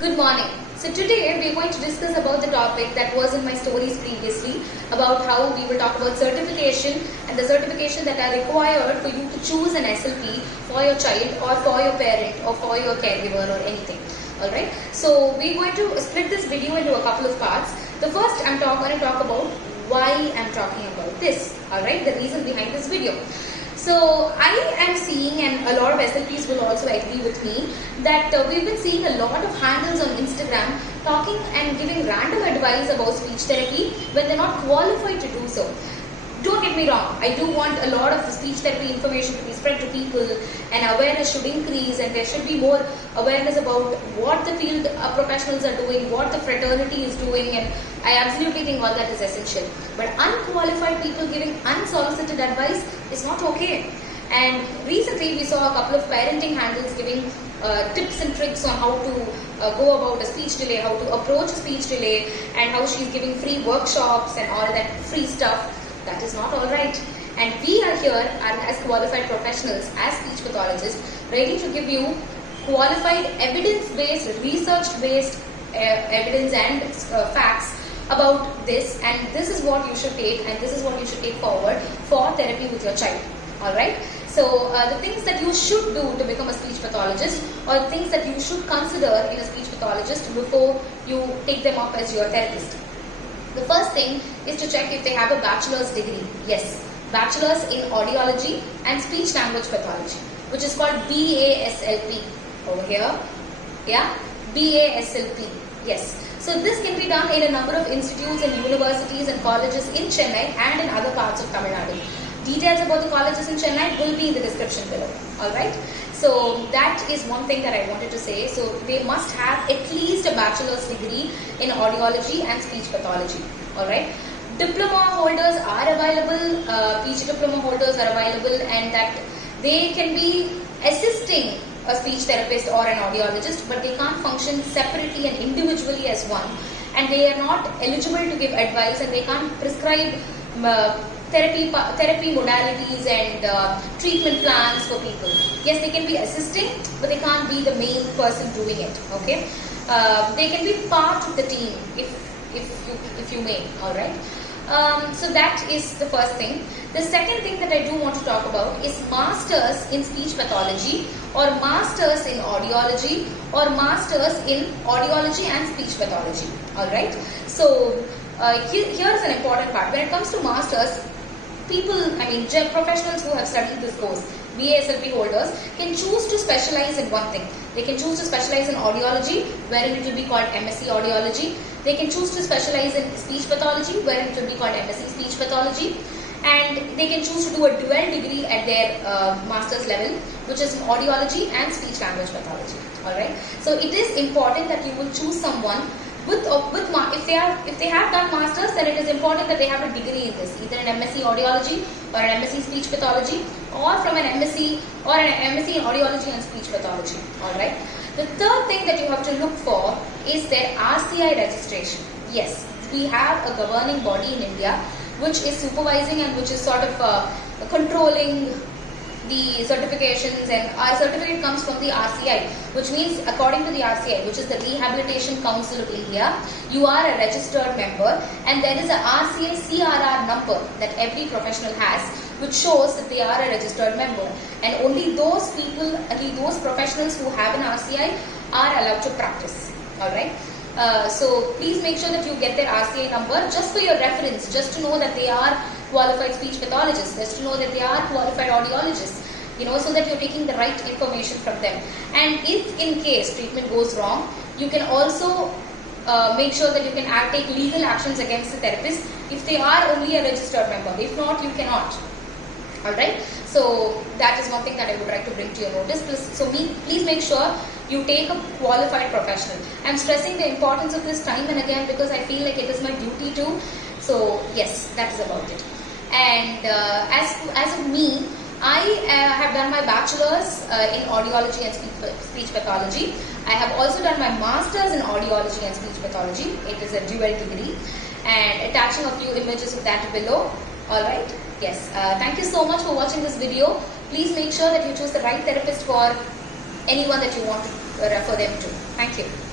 Good morning. So today we are going to discuss about the topic that was in my stories previously about how we will talk about certification and the certification that are required for you to choose an SLP for your child or for your parent or for your caregiver or anything. Alright. So we are going to split this video into a couple of parts. The first I'm going to talk about why I'm talking about this. Alright. The reason behind this video. So I am seeing, and a lot of SLPs will also agree with me, that we've been seeing a lot of handles on Instagram talking and giving random advice about speech therapy when they're not qualified to do so. Don't get me wrong, I do want a lot of speech therapy information to be spread to people and awareness should increase and there should be more awareness about what the field professionals are doing, what the fraternity is doing, and I absolutely think all that is essential. But unqualified people giving unsolicited advice is not okay. And recently we saw a couple of parenting handles giving tips and tricks on how to go about a speech delay, how to approach a speech delay, and how she's giving free workshops and all that free stuff. That is not alright. And we are here as qualified professionals, as speech pathologists, ready to give you qualified evidence-based, research-based evidence and facts about this, and this is what you should take and this is what you should take forward for therapy with your child. Alright. So the things that you should do to become a speech pathologist, or things that you should consider in a speech pathologist before you take them up as your therapist. The first thing is to check if they have a bachelor's degree. Yes, bachelor's in audiology and speech language pathology, which is called BASLP over here. Yeah, BASLP. Yes. So this can be done in a number of institutes and universities and colleges in Chennai and in other parts of Tamil Nadu. Details about the colleges in Chennai will be in the description below. Alright. So that is one thing that I wanted to say. So they must have at least a bachelor's degree in audiology and speech pathology. Alright. Diploma holders are available, PG diploma holders are available, and that they can be assisting a speech therapist or an audiologist, but they can't function separately and individually as one, and they are not eligible to give advice, and they can't prescribe therapy modalities and treatment plans for people. Yes, they can be assisting, but they can't be the main person doing it. Okay, they can be part of the team if you may. All right. So that is the first thing. The second thing that I do want to talk about is masters in speech pathology, or masters in audiology, or masters in audiology and speech pathology. Alright. So here is an important part. When it comes to masters, professionals who have studied this course, BASLP holders, can choose to specialize in one thing. They can choose to specialize in audiology, wherein it will be called MSc Audiology. They can choose to specialize in speech pathology, wherein it will be called MSc Speech Pathology. And they can choose to do a dual degree at their master's level, which is audiology and speech language pathology. Alright. So it is important that you will choose someone if they have done masters, then it is important that they have a degree in this, either an MSc Audiology or an MSc Speech Pathology, or from an MSc or an MSc in Audiology and Speech Pathology. Alright. The third thing that you have to look for is their RCI registration. Yes, we have a governing body in India which is supervising and which is sort of controlling the certifications, and our certificate comes from the RCI, which means according to the RCI, which is the Rehabilitation Council of India, you are a registered member, and there is a RCI CRR number that every professional has, which shows that they are a registered member, and only those people, only those professionals who have an RCI are allowed to practice. Alright. So please make sure that you get their RCI number just for your reference, just to know that they are qualified speech pathologists, just to know that they are qualified audiologists, so that you're taking the right information from them. And if in case treatment goes wrong, you can also make sure that you can take legal actions against the therapist if they are only a registered member. If not, you cannot. Alright. So that is one thing that I would like to bring to your notice. Please make sure you take a qualified professional. I'm stressing the importance of this time and again because I feel like it is my duty to. So yes, that is about it. And as of me, I have done my bachelor's in audiology and speech pathology. I have also done my master's in audiology and speech pathology. It is a dual degree, and attaching a few images of that below. Alright. Yes. Thank you so much for watching this video. Please make sure that you choose the right therapist for anyone that you want to refer them to. Thank you.